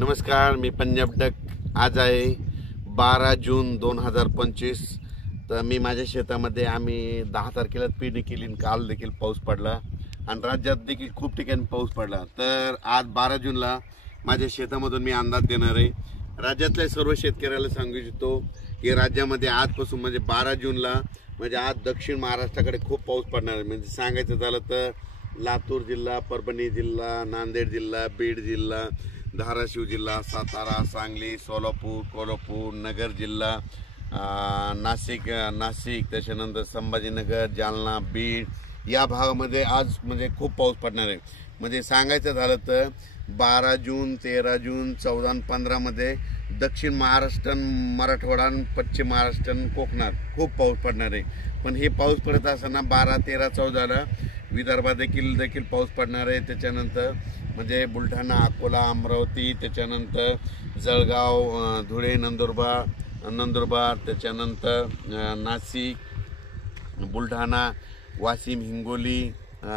नमस्कार, मी पंजाब डक। आज आहे 12 जून 2025। तर मी माझ्या शेतामध्ये आम्ही 10 तारखेला पेरणी केली। काल देखील पाऊस पडला आणि राज्यात देखील खूप ठिकाणी पाऊस पडला। तर आज 12 जूनला माझ्या शेतामधून मी अंदाज देणार आहे। राज्यातल्या सर्व शेतकऱ्याला सांगू इच्छितो की राज्यामध्ये आजपासून म्हणजे 12 जूनला म्हणजे आज दक्षिण महाराष्ट्राकडे खूप पाऊस पडणार आहे। म्हणजे सांगायचं झालं तर लातूर जिल्हा, परभणी जिल्हा, नांदेड जिल्हा, बीड जिल्हा, धाराशिव जिल्हा, सातारा, सांगली, सोलापूर, कोल्हापूर, नगर जिल्हा, नाशिक, त्याच्यानंतर संभाजीनगर, जालना, बीड या भागामध्ये आज म्हणजे खूप पाऊस पडणार आहे। म्हणजे सांगायचं झालं तर 12 जून, 13 जून, 14 आणि 15 मध्ये दक्षिण महाराष्ट्र, मराठवाडा, पश्चिम महाराष्ट्र, कोकणात खूप पाऊस पडणार आहे। पण हे पाऊस पडत असताना 12, 13, 14ला विदर्भात देखील पाऊस पडणार आहे। त्याच्यानंतर म्हणजे बुलढाणा, अकोला, अमरावती, त्याच्यानंतर जळगाव, धुळे, नंदुरबार, त्याच्यानंतर नाशिक, बुलढाणा, वाशिम, हिंगोली,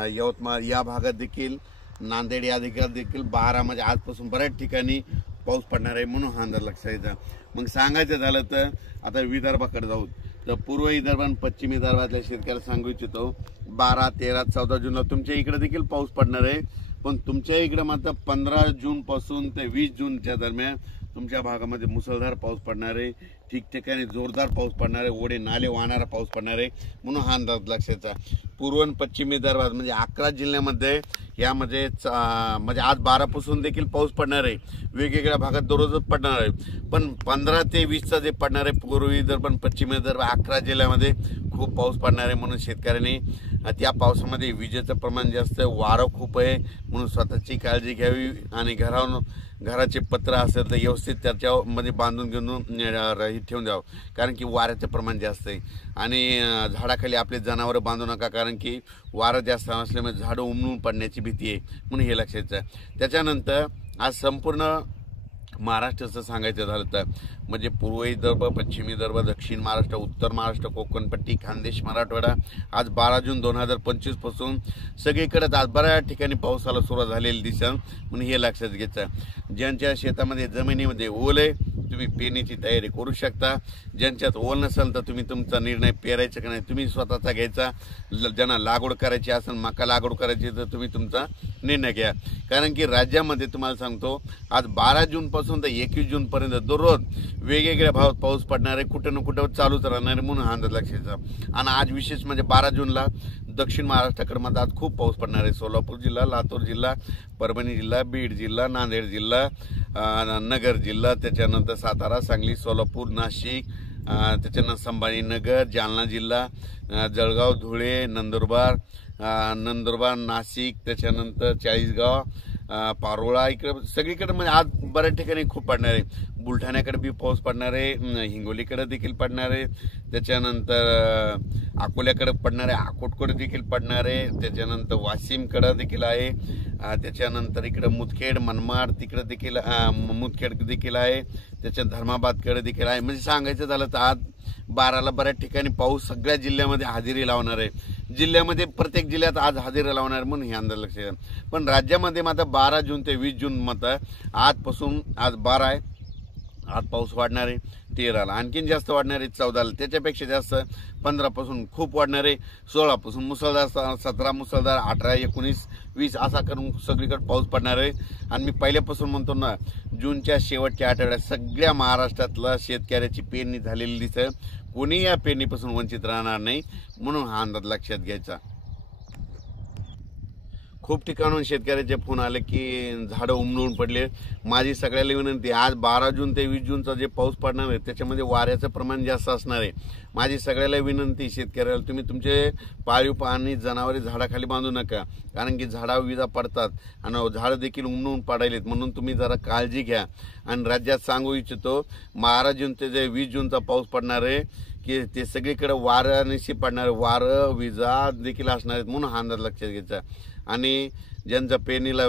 यवतमाळ या भागात देखील, नांदेड या देखील 12 म्हणजे आजपासून बऱ्याच ठिकाणी पाऊस पडणार आहे। म्हणून हा अंदाज लक्षात घ्यायचा। मग सांगायचं झालं तर आता विदर्भाकडे जाऊ तर पूर्व विदर्भ आणि पश्चिम विदर्भातल्या शेतकऱ्याला सांगू इच्छितो 12, 13, 14 जूनला तुमच्या इकडे देखील पाऊस पडणार आहे। पण तुमच्या इकडे मात्र 15 जून पासून ते 20 जूनच्या दरम्यान तुमच्या भागामध्ये मुसळधार पाऊस पडणार आहे। ठिकठिकाणी जोरदार पाऊस पडणार आहे, ओढे नाले वाहणारा पाऊस पडणार आहे। म्हणून हा अंदाज लक्षाचा। पूर्व आणि पश्चिम विदर्भात म्हणजे 11 जिल्ह्यामध्ये यामध्ये म्हणजे आज 12 पासून देखील पाऊस पडणार आहे। वेगवेगळ्या भागात दररोजच पडणार आहे। पण 15 ते 20चा जे पडणार आहे पूर्व विदर्भ आणि पश्चिम विदर्भ 11 जिल्ह्यामध्ये खूप पाऊस पडणार आहे। म्हणून शेतकऱ्यांनी त्या पावसामध्ये विजेचं प्रमाण जास्त आहे, वारं खूप आहे, म्हणून स्वतःची काळजी घ्यावी आणि घराचे पत्र असेल तर व्यवस्थित त्याच्यामध्ये बांधून घेऊन ठेवून द्यावं, कारण की वाऱ्याचं प्रमाण जास्त आहे। आणि झाडाखाली आपले जनावर बांधू नका, कारण की वारं जास्त असल्यामुळे झाडं उमलून पडण्याची भीती आहे। म्हणून हे लक्षात आहे। त्याच्यानंतर आज संपूर्ण महाराष्ट्राचं सांगायचं झालं तर म्हणजे पूर्व विदर्भ, पश्चिम विदर्भ, दक्षिण महाराष्ट्र, उत्तर महाराष्ट्र, कोकणपट्टी, खानदेश, मराठवाडा आज 12 जून 2025 पासून सगळीकडे आज बऱ्याच ठिकाणी पावसाला सुरुवात झालेली दिसेल। म्हणून हे लक्षात घ्यायचं। ज्यांच्या शेतामध्ये जमिनीमध्ये ओल आहे तुम्ही पेरणीची तयारी करू शकता। ज्यांच्यात ओल नसेल तर तुम्ही तुमचा निर्णय पेरायचा की नाही तुम्ही स्वतःचा घ्यायचा। ज्यांना लागवड करायची असेल, मका लागवड करायची तर तुम्ही तुमचा निर्णय घ्या। कारण की राज्यामध्ये तुम्हाला सांगतो आज 12 जून पासून तर 21 जून पर्यंत दररोज वेगवेगळ्या भागात पाऊस पडणार आहे, कुठं ना कुठं चालूच राहणार आहे। म्हणून हा अंदाज लक्षाचा। आणि आज विशेष म्हणजे 12 जूनला दक्षिण महाराष्ट्राकडे मध्ये आज खूप पाऊस पडणार आहे। सोलापूर जिल्हा, लातूर जिल्हा, परभणी जिल्हा, बीड जिल्हा, नांदेड जिल्हा, नगर जिल्हा, त्याच्यानंतर सातारा, सांगली, सोलापूर, नाशिक, त्याच्यानंतर संभाजीनगर, जालना जिल्हा, जळगाव, धुळे, नंदुरबार, नाशिक, त्याच्यानंतर चाळीसगाव, पारोळा इकडे सगळीकडे म्हणजे आज बऱ्याच ठिकाणी खूप पडणार आहे। बुलढाण्याकडे बी पाऊस पडणार आहे, हिंगोलीकडे देखील पडणार आहे, त्याच्यानंतर अकोल्याकडे पडणार आहे, अकोटकडे देखील पडणार आहे, त्याच्यानंतर वाशिमकडे देखील आहे, त्याच्यानंतर इकडे मुदखेड, मनमाड तिकडे देखील मुदखेड देखील आहे, त्याच्या धर्माबादकडे देखील आहे। म्हणजे सांगायचं झालं तर आज 12ला बऱ्याच ठिकाणी पाऊस सगळ्या जिल्ह्यामध्ये हजेरी लावणार आहे। जिल्ह्यामध्ये प्रत्येक जिल्ह्यात आज हजेरी लावणार आहे। म्हणून हे अंदाज लक्षात। पण राज्यामध्ये मात्र 12 जून ते 20 जून मात्र आजपासून आज 12 आहे, आज पाऊस वाढणार आहे 13ला, आणखीन जास्त वाढणार आहे 14ला, त्याच्यापेक्षा जास्त 15 पासून खूप वाढणार आहे, 16 पासून मुसळधार, 17 मुसळधार, 18, 19, 20 असा करून सगळीकडे पाऊस पडणार आहे। आणि मी पहिल्यापासून म्हणतो ना जूनच्या शेवटच्या आठवड्यात सगळ्या महाराष्ट्रातला शेतकऱ्याची पेरणी झालेली दिसेल, कोणी या पेरणीपासून वंचित राहणार नाही। म्हणून हा अंदाज लक्षात घ्यायचा। खूप ठिकाणून शेतकऱ्याचे फोन आले की झाडं उमलून पडले। माझी सगळ्याला विनंती, आज 12 जून ते 20 जूनचा जे पाऊस पडणार आहे त्याच्यामध्ये वाऱ्याचं प्रमाण जास्त असणार आहे। माझी सगळ्याला विनंती शेतकऱ्याला, तुम्ही तुमचे पाळीव प्राणी जनावरे झाडाखाली बांधू नका, कारण की झाडावर विजा पडतात आणि झाडं देखील उमलून पडायलेत। म्हणून तुम्ही जरा काळजी घ्या। आणि राज्यात सांगू इच्छितो 12 जून ते जे 20 जूनचा पाऊस पडणार आहे की ते सगळीकडे वाऱ्यानिशी पडणार, वारं विजा देखील असणार आहेत। म्हणून हा अंदाज लक्षात घ्यायचा। आणि ज्यांचं पेरणीला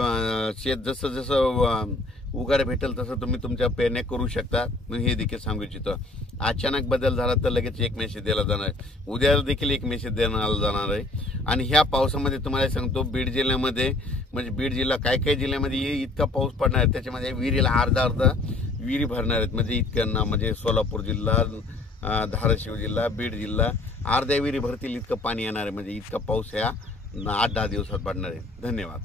शेत जसं जसं उघाड भेटेल तसं तुम्ही तुमच्या पेरण्या करू शकता. मग हे देखील सांगू इच्छितो. अचानक बदल झाला तर लगेच एक मेसेज दिला जाणार आहे, उद्या देखील एक मेसेज देण्यात जाणार आहे. आणि ह्या पावसामध्ये तुम्हाला सांगतो बीड जिल्ह्यामध्ये म्हणजे बीड जिल्हा काही जिल्ह्यामध्ये इतका पाऊस पडणार आहे त्याच्यामध्ये विहिरीला अर्धा विहिरी भरणार आहेत. म्हणजे इतक्यांना म्हणजे सोलापूर जिल्हा, धाराशिव जिल्हा, बीड जिल्हा अर्ध्या विहिरी भरतील इतकं पाणी येणार आहे. म्हणजे इतका पाऊस ह्या 8-10 दिवसात पडणार आहे. धन्यवाद.